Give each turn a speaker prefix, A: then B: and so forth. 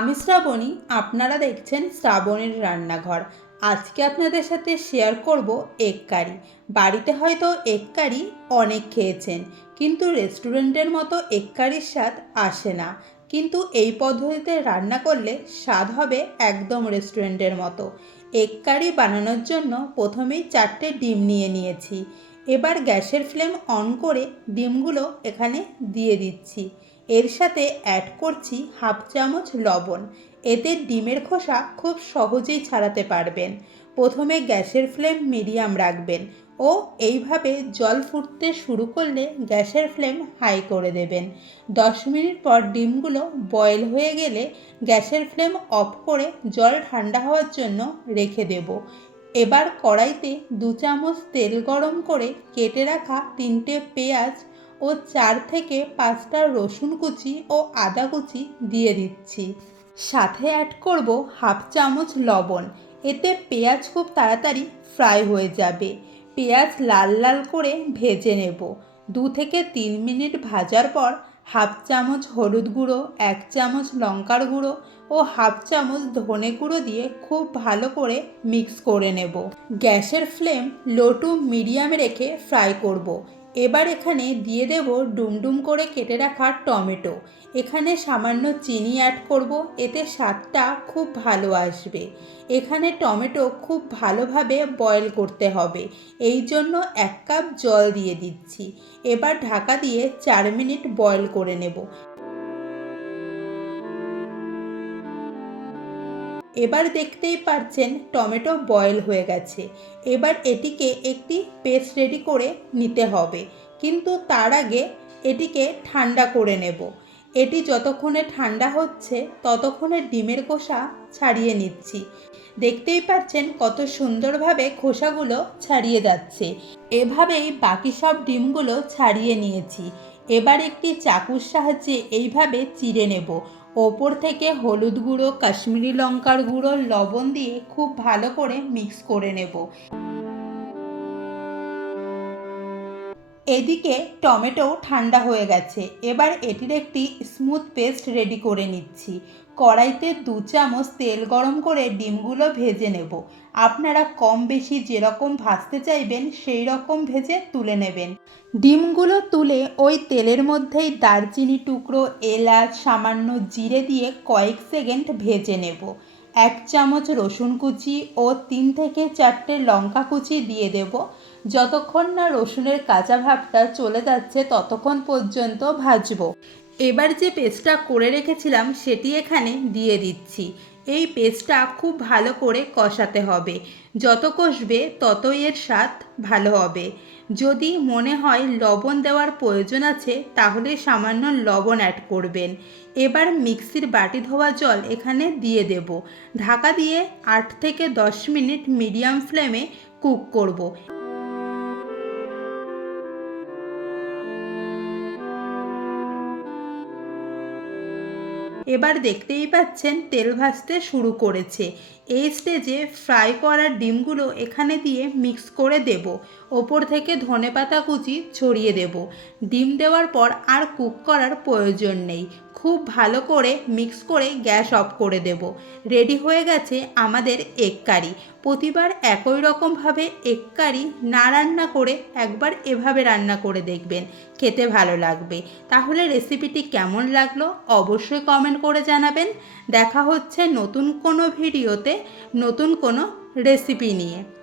A: আমি শ্রাবণী, আপনারা দেখছেন শ্রাবণীর রান্নাঘর। আজকে আপনাদের সাথে শেয়ার করব এগ কারি বাড়িতে হয়তো এগ কারি অনেক খেয়েছেন, কিন্তু রেস্টুরেন্টের মতো এগ কারির স্বাদ আসে না। কিন্তু এই পদ্ধতিতে রান্না করলে স্বাদ হবে একদম রেস্টুরেন্টের মতো। এগ কারি বানানোর জন্য প্রথমেই চারটে ডিম নিয়ে নিয়েছি। এবার গ্যাসের ফ্লেম অন করে ডিমগুলো এখানে দিয়ে দিচ্ছি। এর সাথে অ্যাড করছি হাফ চামচ লবণ। এতে ডিমের খোসা খুব সহজেই ছাড়াতে পারবেন। প্রথমে গ্যাসের ফ্লেম মিডিয়াম রাখবেন ও এইভাবে জল ফুটতে শুরু করলে গ্যাসের ফ্লেম হাই করে দেবেন। দশ মিনিট পর ডিমগুলো বয়েল হয়ে গেলে গ্যাসের ফ্লেম অফ করে জল ঠান্ডা হওয়ার জন্য রেখে দেব। এবার কড়াইতে দু চামচ তেল গরম করে কেটে রাখা তিনটে পেঁয়াজ ও চার থেকে পাঁচটা রসুন কুচি ও আদা কুচি দিয়ে দিচ্ছি। সাথে অ্যাড করব হাফ চামচ লবণ। এতে পেঁয়াজ খুব তাড়াতাড়ি ফ্রাই হয়ে যাবে। পেঁয়াজ লাল লাল করে ভেজে নেব। দু থেকে তিন মিনিট ভাজার পর হাফ চামচ হলুদ গুঁড়ো, এক চামচ লঙ্কার গুঁড়ো ও হাফ চামচ ধনে গুঁড়ো দিয়ে খুব ভালো করে মিক্স করে নেব। গ্যাসের ফ্লেম লো টু মিডিয়ামে রেখে ফ্রাই করব। এবার এখানে দিয়ে দেব ডুমডুম করে কেটে রাখা টমেটো। এখানে সামান্য চিনি অ্যাড করব, এতে স্বাদটা খুব ভালো আসবে। এখানে টমেটো খুব ভালোভাবে বয়েল করতে হবে, এই জন্য এক কাপ জল দিয়ে দিচ্ছি। এবার ঢাকা দিয়ে চার মিনিট বয়েল করে নেব। এবার দেখতেই পারছেন টমেটো বয়েল হয়ে গেছে। এবার এটিকে একটি পেস্ট রেডি করে নিতে হবে। কিন্তু তার আগে এটিকে ঠান্ডা করে নেব। এটি যতক্ষণে ঠান্ডা হচ্ছে, ততক্ষণে ডিমের খোসা ছাড়িয়ে নিচ্ছি। দেখতেই পাচ্ছেন কত সুন্দরভাবে খোসাগুলো ছাড়িয়ে যাচ্ছে। এভাবেই বাকি সব ডিমগুলো ছাড়িয়ে নিয়েছি। এবার একটি চাকুর সাহায্যে এইভাবে চিড়ে নেব। ওপর থেকে হলুদ গুঁড়ো, কাশ্মীরি লঙ্কার গুঁড়ো, লবণ দিয়ে খুব ভালো করে মিক্স করে নেব। এদিকে টমেটো ঠান্ডা হয়ে গেছে। এবার এটির একটি স্মুথ পেস্ট রেডি করে নিচ্ছি। কড়াইতে দু চামচ তেল গরম করে ডিমগুলো ভেজে নেব। আপনারা কম বেশি যেরকম ভাজতে চাইবেন, সেই রকম ভেজে তুলে নেবেন। ডিমগুলো তুলে ওই তেলের মধ্যেই দারচিনি টুকরো, এলাচ, সামান্য জিরে দিয়ে কয়েক সেকেন্ড ভেজে নেব। এক চামচ রসুন কুচি ও তিন থেকে চারটে লঙ্কা কুচি দিয়ে দেব। যতক্ষণ না রসুনের কাঁচা ভাবটা চলে যাচ্ছে, ততক্ষণ পর্যন্ত ভাজবো। এবার যে পেস্টটা করে রেখেছিলাম, সেটি এখানে দিয়ে দিচ্ছি। এই পেস্টটা খুব ভালো করে কষাতে হবে। যত কষবে, ততই এর স্বাদ ভালো হবে। যদি মনে হয় লবণ দেওয়ার প্রয়োজন আছে, তাহলে সামান্য লবণ অ্যাড করবেন। এবার মিক্সির বাটি ধোয়া জল এখানে দিয়ে দেব। ঢাকা দিয়ে আট থেকে দশ মিনিট মিডিয়াম ফ্লেমে কুক করব। এবার দেখতেই পাচ্ছেন তেল ভাজতে শুরু করেছে। এই স্টেজে ফ্রাই করার ডিমগুলো এখানে দিয়ে মিক্স করে দেব। ওপর থেকে ধনে পাতা কুচি ছড়িয়ে দেব। ডিম দেওয়ার পর আর কুক করার প্রয়োজন নেই। খুব ভালো করে মিক্স করে গ্যাস অফ করে দেব। রেডি হয়ে গেছে আমাদের এগ কারি প্রতিবার একই রকমভাবে এগ কারি না রান্না করে একবার এভাবে রান্না করে দেখবেন। খেতে ভালো লাগবে। তাহলে রেসিপিটি কেমন লাগল অবশ্যই কমেন্ট করে জানাবেন। দেখা হচ্ছে নতুন কোনো ভিডিওতে নতুন কোনো রেসিপি নিয়ে।